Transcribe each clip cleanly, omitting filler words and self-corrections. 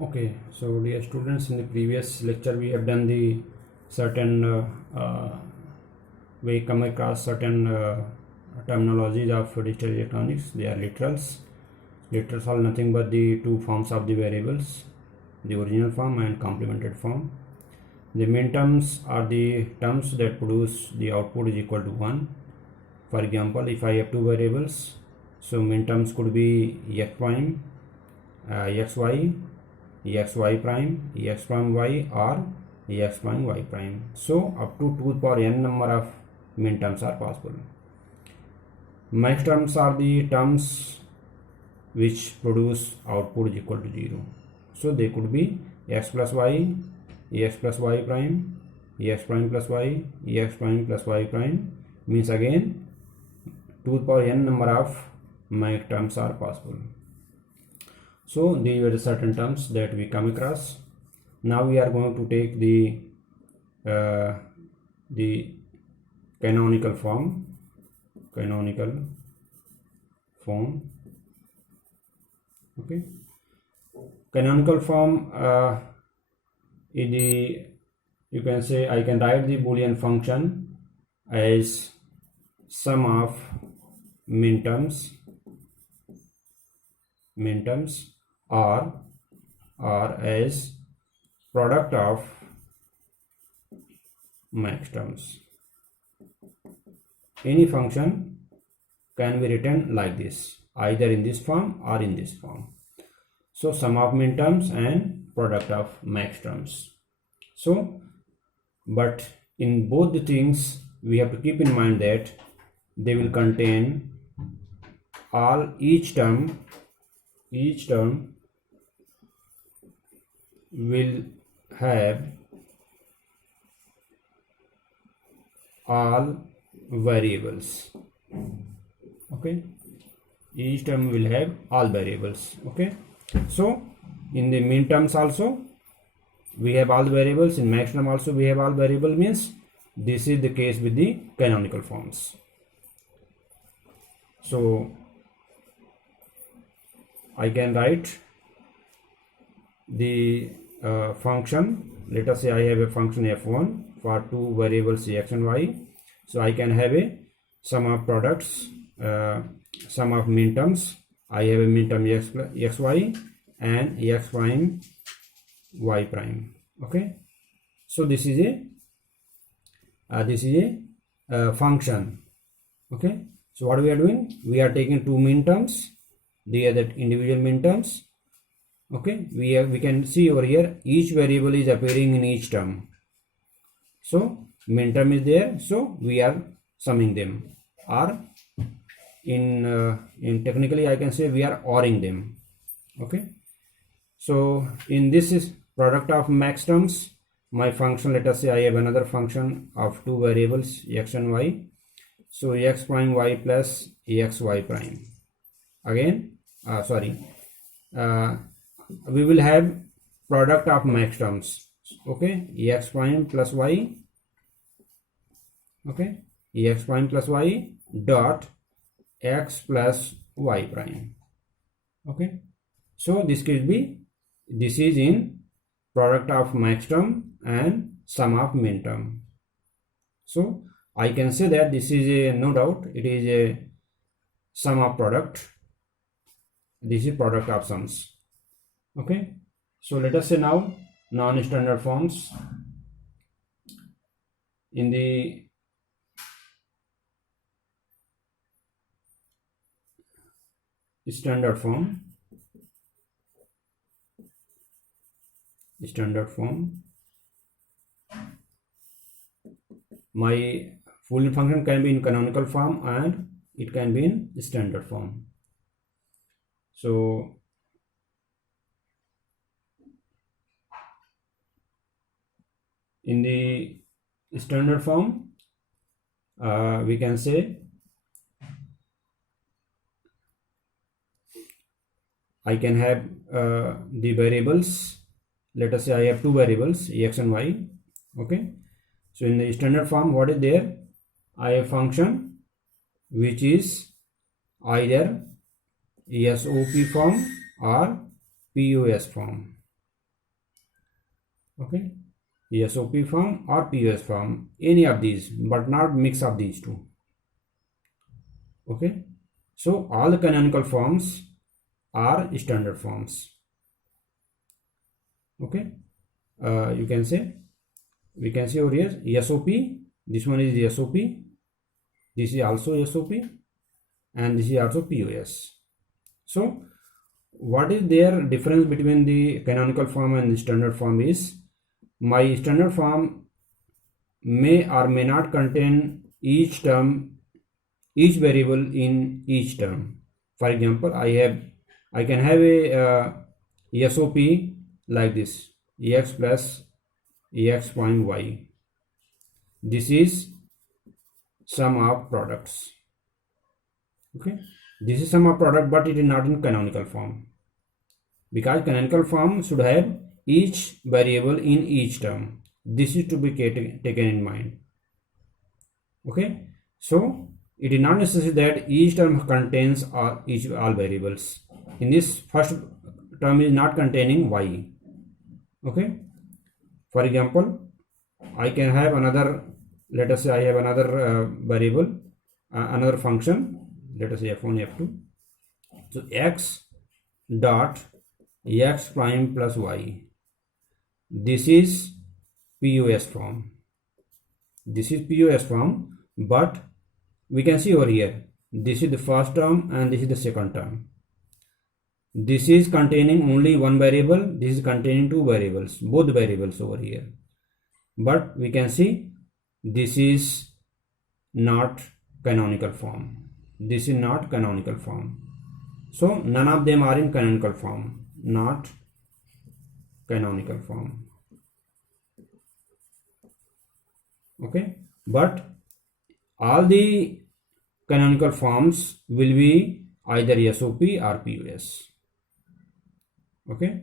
Okay, so dear students, in the previous lecture we have done the certain we come across certain terminologies of digital electronics. They are literals. Literals are nothing but the two forms of the variables, the original form and complemented form. The min terms are the terms that produce the output is equal to 1. For example, if I have two variables, so min terms could be x prime, xy, xy prime, x prime y, or x prime y prime. So up to 2 to the power n number of min terms are possible. Max terms are the terms which produce output is equal to 0. So they could be x plus y, x plus y prime, x prime plus y, x prime plus y prime, means again 2 to the power n number of max terms are possible. So these were the certain terms that we come across. Now we are going to take the canonical form. Okay, canonical form is the, you can say, I can write the Boolean function as sum of min terms or as product of max terms. Any function can be written like this, either in this form or in this form. So sum of min terms and product of max terms. So, but in both the things we have to keep in mind that they will contain each term will have all variables. Okay, each term will have all variables. Okay, so in the min terms also we have all variables, in max term also we have all variable, means this is the case with the canonical forms. So I can write the function. Let us say I have a function f1 for two variables x and y. So I can have a sum of products, sum of min terms. I have a min term xy and x prime y prime. Okay, so this is a function. Okay, so what we are doing, we are taking two min terms, the other individual min terms. Okay, we can see over here each variable is appearing in each term. So min term is there, so we are summing them, or in technically I can say we are ORing them. Okay, so in this is product of max terms, my function, let us say I have another function of two variables x and y. So x prime y plus xy prime. Again, we will have product of max terms. Okay, x prime plus y. Okay, x prime plus y dot x plus y prime. Okay, so this is in product of max term and sum of min term. So I can say that this is a, no doubt, it is a sum of product. This is product of sums. Okay, so let us say now non-standard forms. In the standard form, my Boolean function can be in canonical form and it can be in standard form. So in the standard form, we can say I can have the variables. Let us say I have two variables x and y. Okay, so in the standard form, what is there? I have function which is either SOP form or POS form. Okay, SOP form or POS form, any of these, but not mix of these two. Okay, so all the canonical forms are standard forms. Okay, you can say, we can see over here SOP, this one is SOP, this is also SOP, and this is also POS. So what is their difference between the canonical form and the standard form is, my standard form may or may not contain each term, each variable in each term. For example, I can have a SOP like this, x plus x prime y. This is sum of products. Okay, this is sum of product, but it is not in canonical form, because canonical form should have each variable in each term. This is to be taken in mind. Okay, so it is not necessary that each term contains all variables. In this first term is not containing y. Okay, for example, I can have another, let us say I have another variable, another function, let us say f1, f2. So x dot x prime plus y, this is POS form. This is POS form, but we can see over here, this is the first term and this is the second term. This is containing only one variable, this is containing two variables, both variables over here. But we can see this is not canonical form. This is not canonical form. So none of them are in canonical form, not canonical form. Okay, but all the canonical forms will be either SOP or POS. Okay,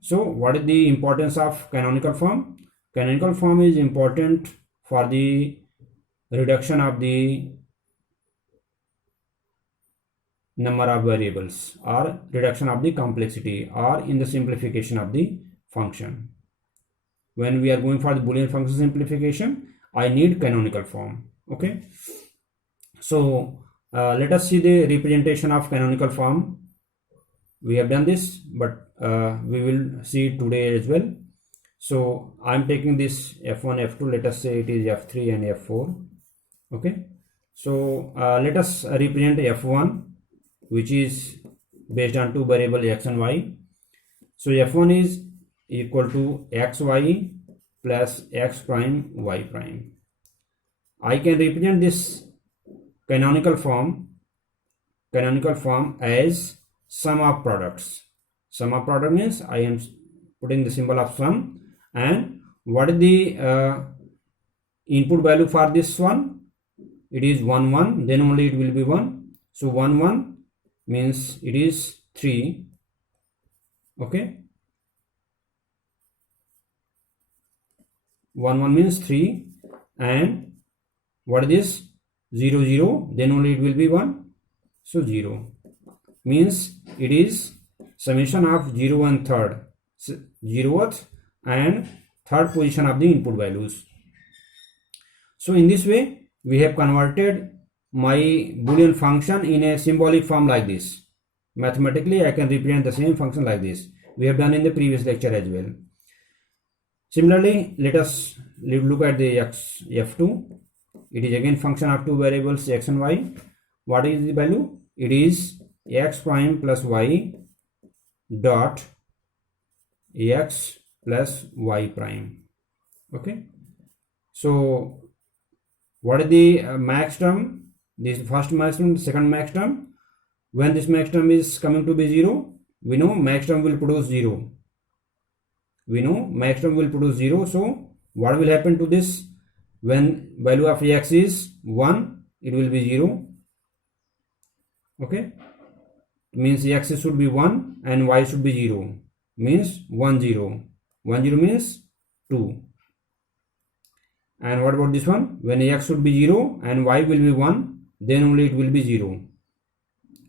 so what is the importance of canonical form? Canonical form is important for the reduction of the number of variables, or reduction of the complexity, or in the simplification of the function. When we are going for the Boolean function simplification, I need canonical form. Okay, so let us see the representation of canonical form. We have done this, but we will see it today as well. So I am taking this f1, f2, let us say it is f3 and f4. Okay, so let us represent f1, which is based on two variables x and y. So f1 is equal to xy plus x prime y prime. I can represent this canonical form as sum of products. Sum of product means I am putting the symbol of sum, and what is the input value for this one? It is 1 1, then only it will be 1. So 1 1 means it is 3. Okay, 1 1 means 3, and what is this? 0 0, then only it will be 1. So 0 means it is summation of 0 and third, 0th and third position of the input values. So in this way we have converted my Boolean function in a symbolic form like this. Mathematically I can represent the same function like this. We have done in the previous lecture as well. Similarly, let us look at the f2. It is again function of two variables x and y. What is the value? It is x prime plus y dot x plus y prime. Okay, so what is the max term? This first max term, second max term. When this max term is coming to be 0, we know max term will produce 0. So what will happen to this? When value of x is 1, it will be 0. Okay, means x should be 1 and y should be 0, means 1 0. 1 0 means 2. And what about this one? When x should be 0 and y will be 1, then only it will be 0.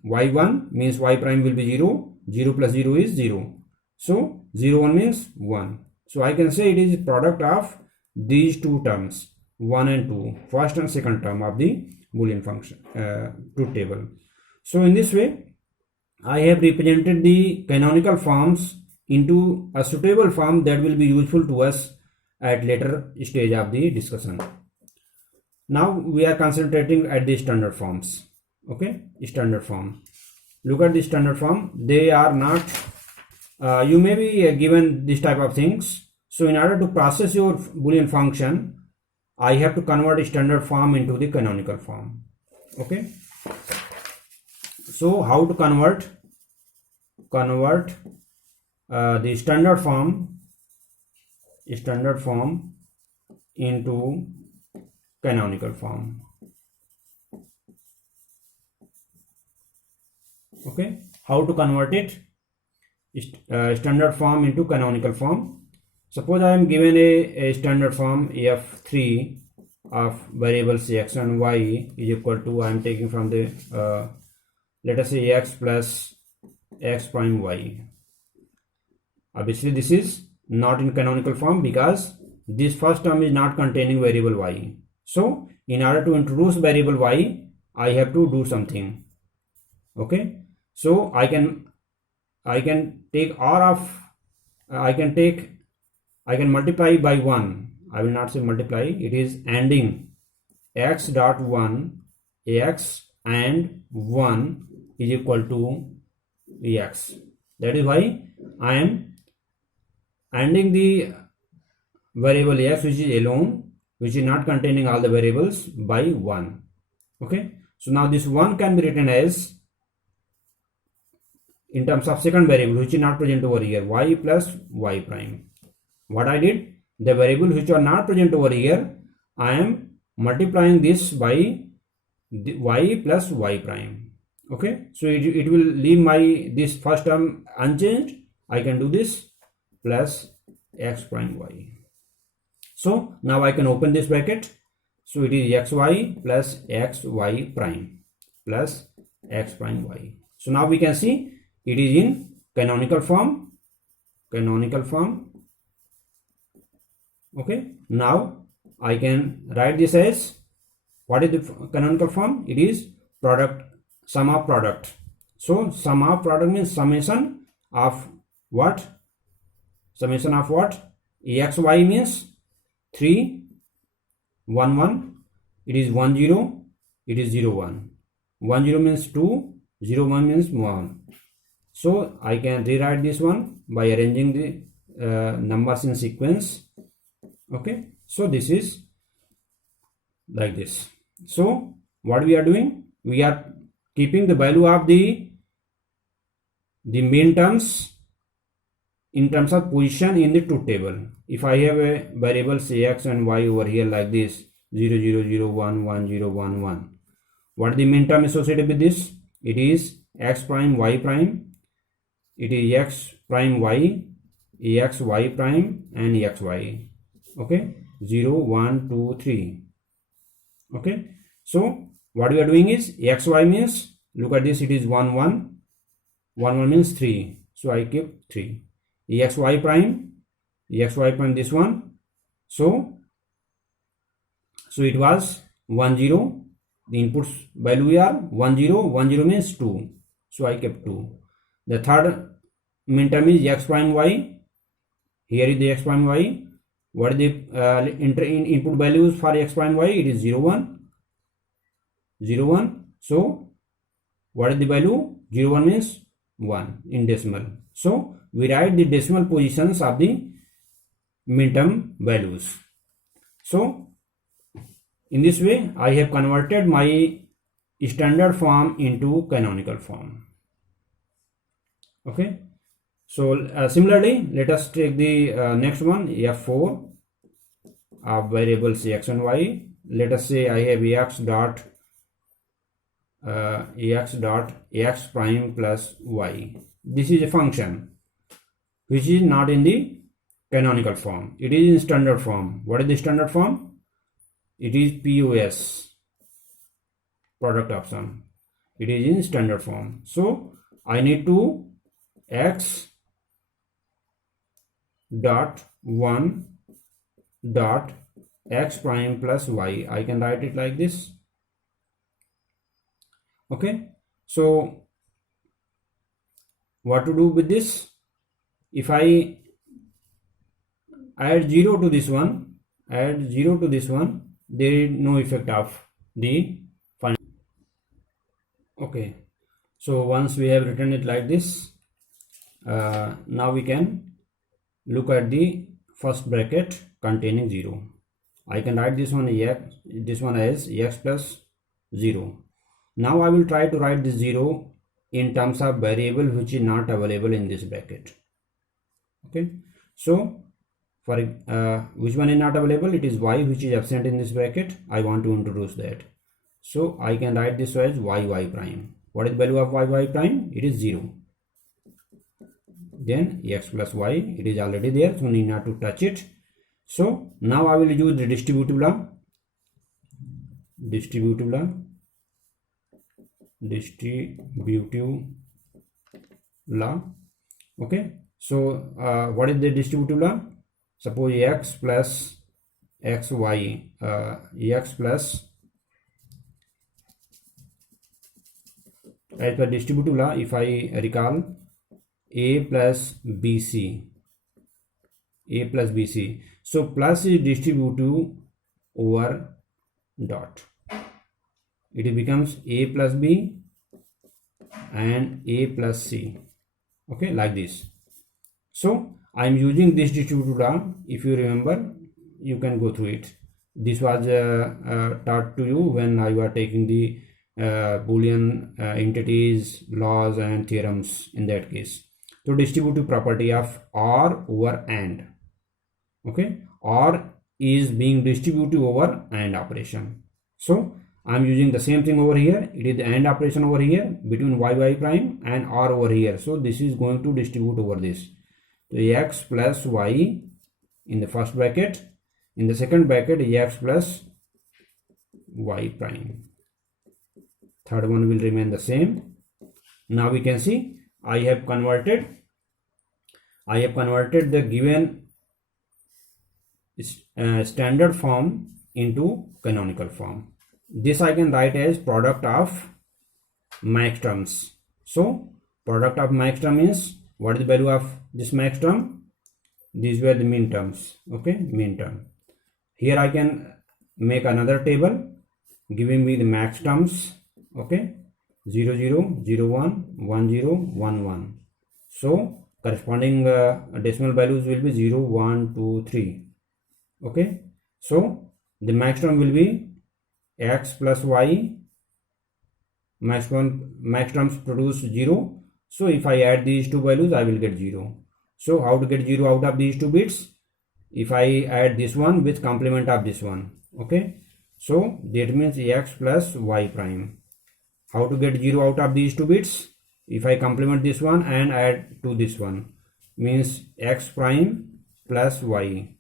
y1 means y prime will be 0. 0 plus 0 is 0. So 0 1 means 1. So I can say it is product of these two terms, 1 and 2, first and second term of the Boolean function truth table. So in this way I have represented the canonical forms into a suitable form that will be useful to us at later stage of the discussion. Now we are concentrating at the standard forms. Okay, standard form. Look at the standard form. They are not, you may be given this type of things. So in order to process your Boolean function, I have to convert a standard form into the canonical form. Okay. So how to convert the standard form into canonical form. Okay, how to convert it, standard form into canonical form. Suppose I am given a standard form f3 of variables x and y is equal to, I am taking from the let us say x plus x prime y. Obviously this is not in canonical form because this first term is not containing variable y. So in order to introduce variable y, I have to do something. Okay, so I can take r of I can multiply by 1. I will not say multiply, it is ANDing x dot 1 x and 1 is equal to x. That is why I am ANDing the variable x which is alone, which is not containing all the variables, by 1. Okay, so now this 1 can be written as, in terms of second variable which is not present over here, y plus y prime. What I did, the variable which are not present over here, I am multiplying this by the y plus y prime. Okay, so it will leave my this first term unchanged. I can do this plus x prime y. So now I can open this bracket. So it is xy plus xy prime plus x prime y. So now we can see it is in canonical form. Okay, now I can write this as, what is the canonical form? It is product, sum of product. So sum of product means summation of what? Summation of what? xy means 3, 1, 1. It is 1, 0. It is 0, 1. 1, 0 means 2. 0, 1 means 1. So I can rewrite this one by arranging the numbers in sequence. Okay, so this is like this. So what we are doing, we are keeping the value of the main terms in terms of position in the truth table. If I have a variable say x and y over here like this, 0, 0, 0, 1, 1, 0, 1, 1. What is the main term associated with this? It is x prime y prime. It is x prime y, x y prime and xy. Okay, 0, 1, 2, 3. Okay, so what we are doing is, xy means, look at this, it is 1, 1. 1, 1 means 3. So I keep 3. xy prime this one. So it was 1, 0. The inputs value are 1, 0. 1, 0 means 2. So I kept 2. The third min term is x prime y. Here is the x prime y. What is the input values for x prime y? It is 0, 1. 0, 1. So what is the value? 0, 1 means 1 in decimal. So we write the decimal positions of the minterm values. So in this way I have converted my standard form into canonical form. Okay, so similarly let us take the next one, f4 of variables x and y. Let us say I have x dot x prime plus y. This is a function which is not in the canonical form. It is in standard form. What is the standard form? It is POS, product of sum. It is in standard form. So I need to x dot 1 dot x prime plus y. I can write it like this. Okay, so what to do with this? If I add 0 to this one, there is no effect of the final. Okay, so once we have written it like this, now we can look at the first bracket containing 0. I can write this one as x plus 0. Now I will try to write this 0 in terms of variable which is not available in this bracket. Okay, so for which one is not available? It is y, which is absent in this bracket. I want to introduce that. So I can write this as y prime. What is the value of y prime? It is 0. Then x plus y, it is already there, so need not to touch it. So now I will use the distributive law. Okay, so what is the distributive law? Suppose x plus xy, x plus, as per distributive law, if I recall, a plus bc. So plus is distributive over dot. It becomes a plus b and a plus c. Okay, like this. So I am using this distributive law. If you remember, you can go through it. This was taught to you when you are taking the Boolean entities, laws and theorems in that case. So distributive property of or over and. Okay, or is being distributive over and operation. So I am using the same thing over here. It is the and operation over here between y prime and or over here. So this is going to distribute over this. So x plus y in the first bracket. In the second bracket, x plus y prime. Third one will remain the same. Now we can see I have converted the given standard form into canonical form. This I can write as product of max terms. So product of max term is, what is the value of this max term? These were the min terms. Okay, min term. Here I can make another table giving me the max terms. Okay, 0 0 0 1 1 0 1 1. So corresponding decimal values will be 0 1 2 3. Okay, so the max term will be x plus y. Max terms produce 0. So if I add these two values, I will get 0. So how to get 0 out of these two bits? If I add this one with complement of this one. Okay, so that means x plus y prime. How to get 0 out of these two bits? If I complement this one and add to this one, means x prime plus y.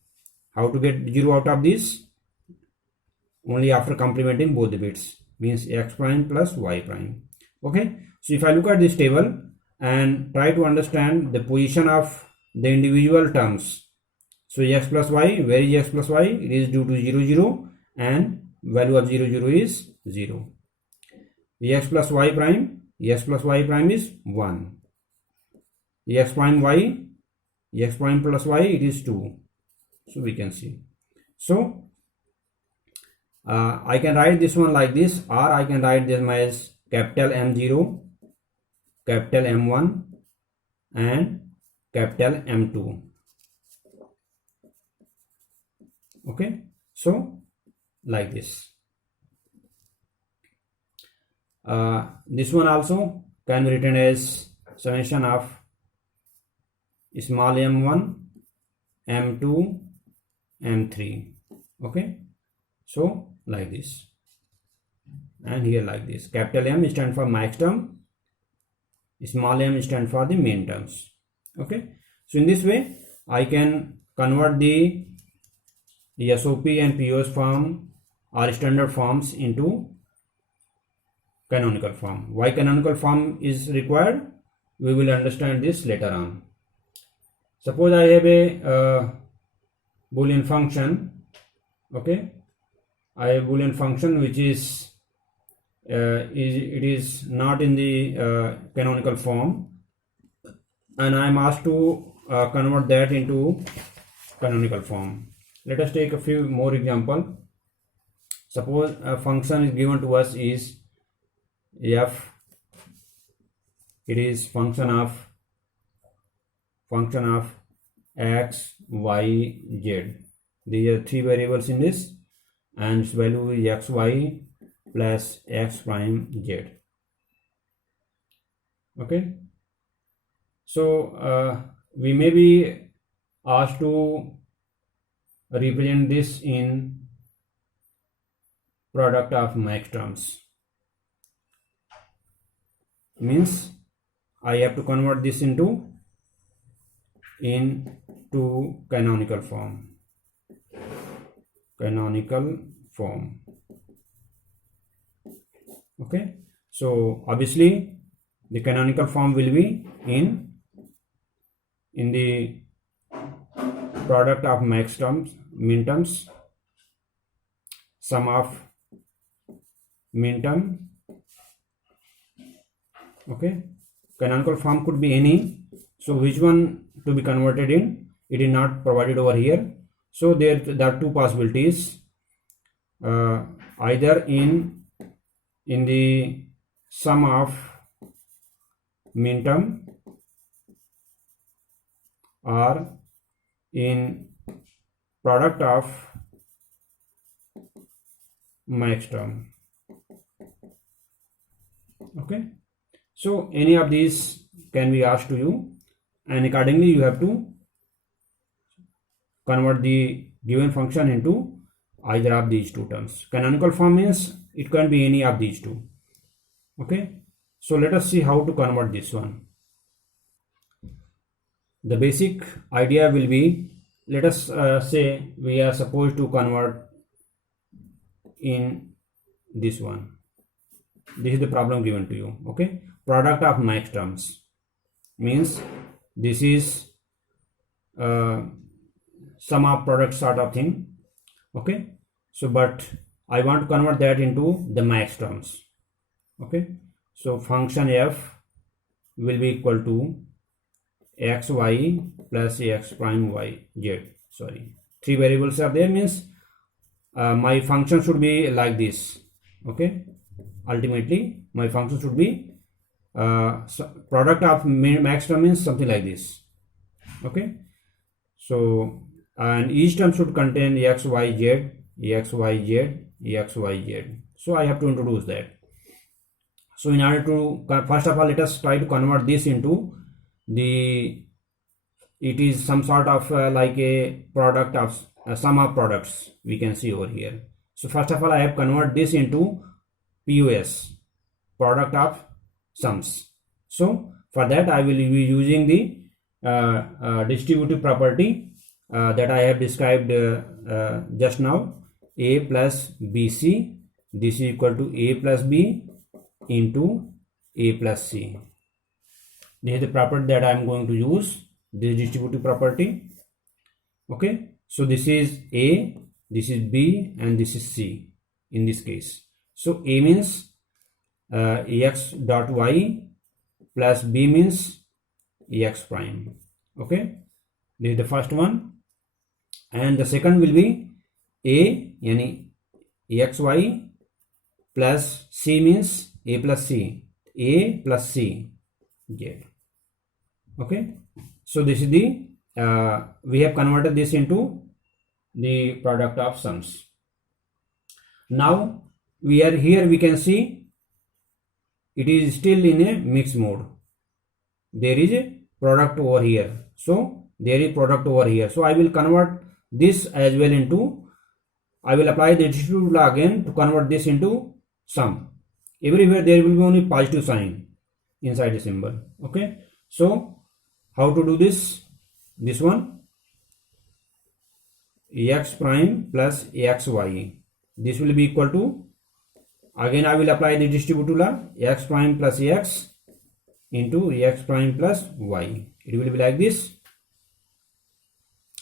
How to get 0 out of this? Only after complementing both the bits, means x prime plus y prime. Okay, so if I look at this table and try to understand the position of the individual terms. So x plus y, where is x plus y? It is due to 0 0 and value of 0 0 is 0. X plus y prime is 1. X prime plus y, it is 2. So we can see. So I can write this one like this, or I can write them as capital M0, capital M1 and capital M2. Okay, so like this. This one also can be written as summation of small m1, m2, m3. Okay, so like this, and here like this. Capital M stands for max term, small m stands for the min terms. Okay, so in this way I can convert the SOP and POS form or standard forms into canonical form. Why canonical form is required? We will understand this later on. Suppose I have a Boolean function. Okay, I have Boolean function which is it is not in the canonical form, and I am asked to convert that into canonical form. Let us take a few more example. Suppose a function is given to us is f. It is function of x, y, z. These are three variables in this, and its value is x, y plus x prime z. Okay, so we may be asked to represent this in product of max terms. Means I have to convert this into canonical form. Okay, so obviously the canonical form will be in the product of max terms, min terms, sum of min term. Okay, canonical form could be any, so which one to be converted in, it is not provided over here. So there are two possibilities, either in the sum of min term or in product of max term. Okay, so any of these can be asked to you, and accordingly you have to convert the given function into either of these two terms. Canonical form means it can be any of these two. Okay, so let us see how to convert this one. The basic idea will be, let us say we are supposed to convert in this one. This is the problem given to you. Okay, product of max terms means this is sum of product sort of thing. Okay, so but I want to convert that into the max terms. Okay, so function f will be equal to x, y plus x prime y, z. Sorry, three variables are there, means my function should be like this. Okay, ultimately my function should be product of max term means something like this. Okay, so and each term should contain x, y, z, x, y, z, x, y, z. So I have to introduce that. So in order to, first of all, let us try to convert this into it is some sort of like a product of sum of products we can see over here. So first of all, I have convert this into POS, product of sums. So for that I will be using the distributive property that I have described just now. A plus BC, this is equal to A plus B into A plus C. This is the property that I am going to use, this distributive property. Okay, so this is A, this is B, and this is C in this case. So A means x dot y plus B means x prime. Okay, this is the first one, and the second will be A yani xy plus C means A plus C, A plus C, z. Okay, so this is the we have converted this into the product of sums. Now we are here, we can see it is still in a mixed mode. There is a product over here, so there is product over here. So I will convert this as well into, I will apply the distributive law again to convert this into sum. Everywhere there will be only positive sign inside the symbol. Okay, so how to do this? This one, x prime plus xy, this will be equal to, again I will apply the distributive law, x prime plus x into x prime plus y. It will be like this.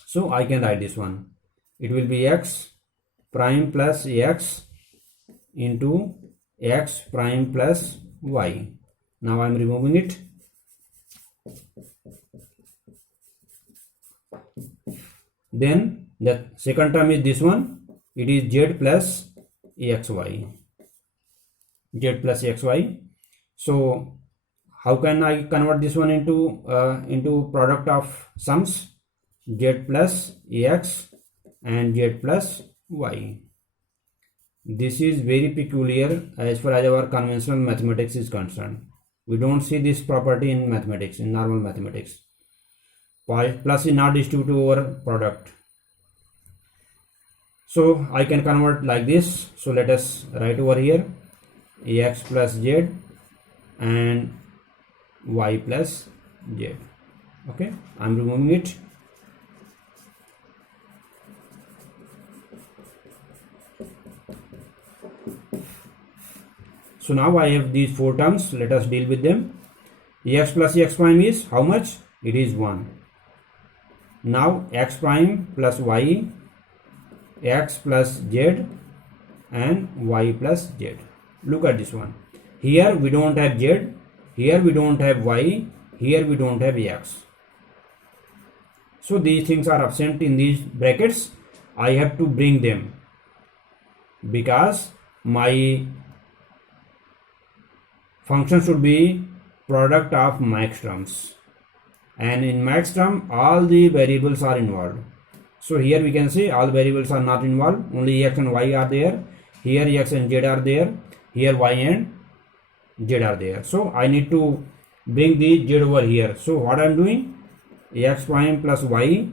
So I can write this one, it will be x prime plus x into x prime plus y. Now I am removing it. Then the second term is this one. It is z plus xy. Z plus xy. So how can I convert this one into product of sums? Z plus x and z plus y. This is very peculiar as far as our conventional mathematics is concerned. We don't see this property in mathematics, in normal mathematics. Plus is not distributed over product. So I can convert like this. So let us write over here x plus z and y plus z. Okay, I'm removing it. So now I have these four terms. Let us deal with them. X plus x prime is how much? It is 1. Now x prime plus y, x plus z and y plus z. Look at this one. Here we don't have z, here we don't have y, here we don't have x. So these things are absent in these brackets. I have to bring them because my function should be product of max terms, and in max term all the variables are involved. So here we can say all variables are not involved, only x and y are there. Here x and z are there, here y and z are there. So I need to bring the z over here. So what I am doing, x prime plus y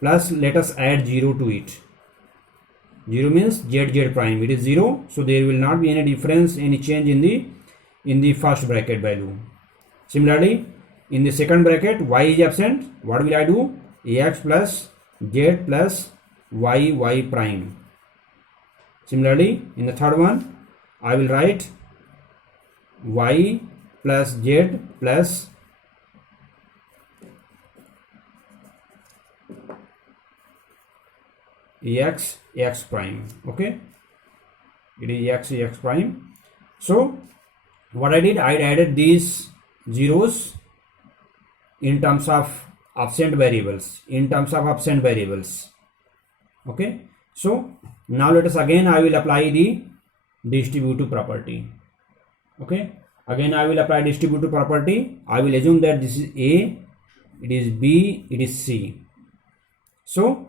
plus, let us add 0 to it. 0 means z prime, it is 0, so there will not be any difference, any change in the first bracket value. Similarly, in the second bracket y is absent. What will I do? X plus z plus y prime. Similarly, in the third one I will write y plus z plus x prime. Okay, it is x prime. So what I did, I added these zeros in terms of absent variables, okay. So now let us again, I will apply the distributive property. Okay, again I will apply distributive property. I will assume that this is A, it is B, it is C. So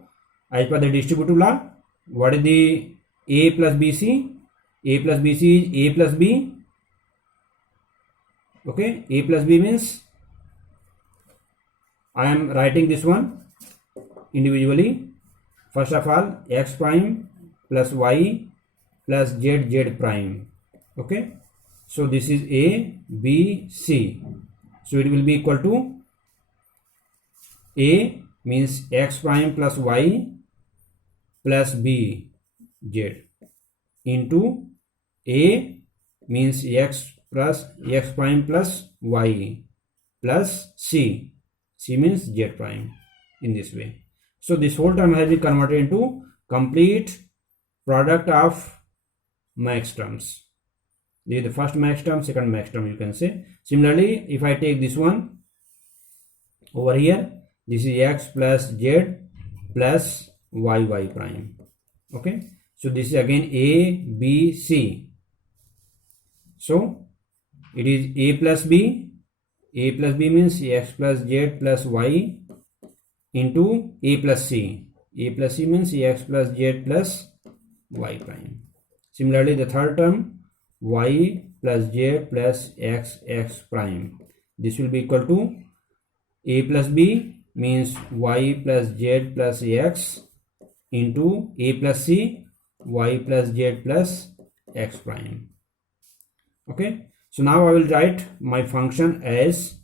as per the distributive law, what is the A plus BC? A plus BC is A plus B. Okay, A plus B means I am writing this one individually. First of all, x prime plus y plus z prime. Okay, so this is A, B, C. So it will be equal to A means x prime plus y plus B z into A means x plus x prime plus y plus C. C means z prime, in this way. So this whole term has been converted into complete product of max terms. This is the first max term, second max term, you can say. Similarly, if I take this one over here, this is x plus z plus y prime. Okay, so this is again A, B, C. So it is A plus B. A plus B means x plus z plus y into A plus C. A plus C means x plus z plus y prime. Similarly, the third term, y plus z plus x prime. This will be equal to A plus B means y plus z plus x into A plus C, y plus z plus x prime. Okay, so now I will write my function as,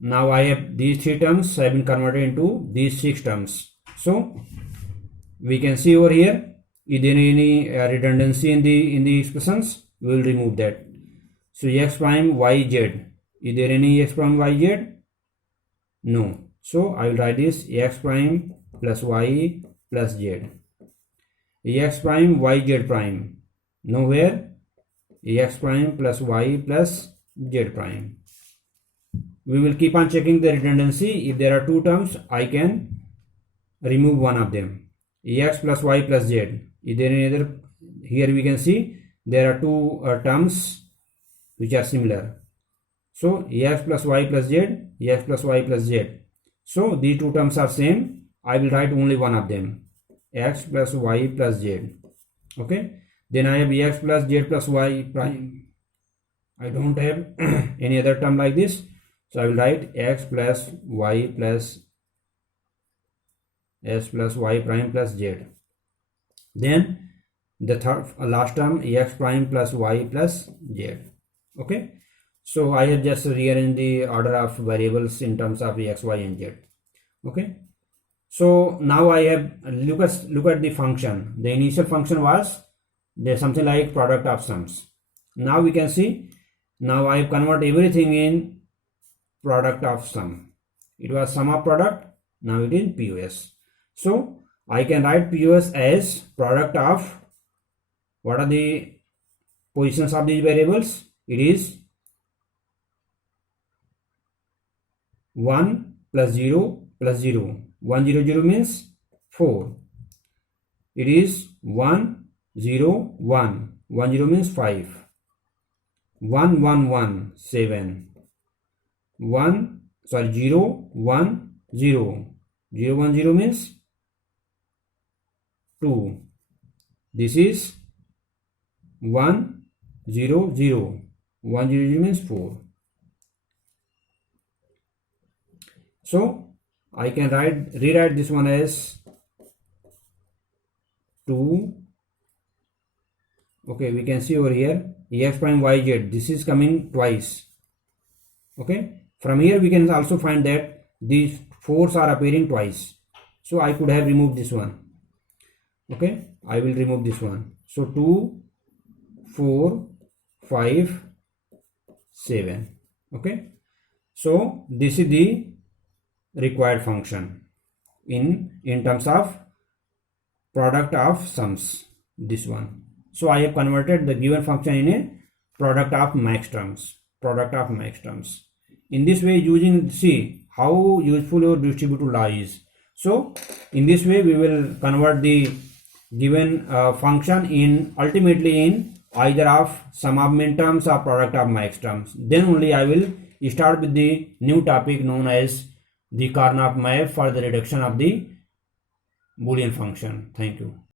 now I have these three terms have been converted into these six terms. So we can see over here, is there any redundancy in the expressions? We will remove that. So x prime y z, is there any x prime y z? No. So I will write this x prime plus y plus z. Ax prime y z prime. Nowhere. Ax prime plus y plus z prime. We will keep on checking the redundancy. If there are two terms, I can remove one of them. Ax plus y plus z. Is there any other? Here we can see there are two terms which are similar. So ax plus y plus z, ax plus y plus z. So these two terms are same. I will write only one of them, x plus y plus z. Okay. Then I have ax plus z plus y prime. I don't have any other term like this. So I will write x plus y plus s plus y prime plus z. Then the last term ax prime plus y plus z. Okay. So I have just rearranged the order of variables in terms of x, y and z. Okay. So now I have look at the function. The initial function was there's something like product of sums. Now we can see, now I have converted everything in product of sum. It was sum of product, now it is POS. So I can write POS as product of, what are the positions of these variables? It is 1 plus 0 plus 0. 1 0 0 means 4. It is 1 0 1. 1 0 means 5. 1 1 1 7. 0 1 0. 0 1 0 means 2. This is 1 0 0. 1 0 0 means 4. So I can rewrite this one as 2. Okay, we can see over here ax prime yz. This is coming twice. Okay, from here we can also find that these 4s are appearing twice. So I could have removed this one. Okay, I will remove this one. So 2, 4, 5, 7. Okay, so this is the required function in terms of product of sums, this one. So I have converted the given function in a product of max terms. In this way, using, see how useful your distributive law is. So in this way we will convert the given function in ultimately in either of sum of min terms or product of max terms. Then only I will start with the new topic known as the Karnaugh map for the reduction of the Boolean function. Thank you.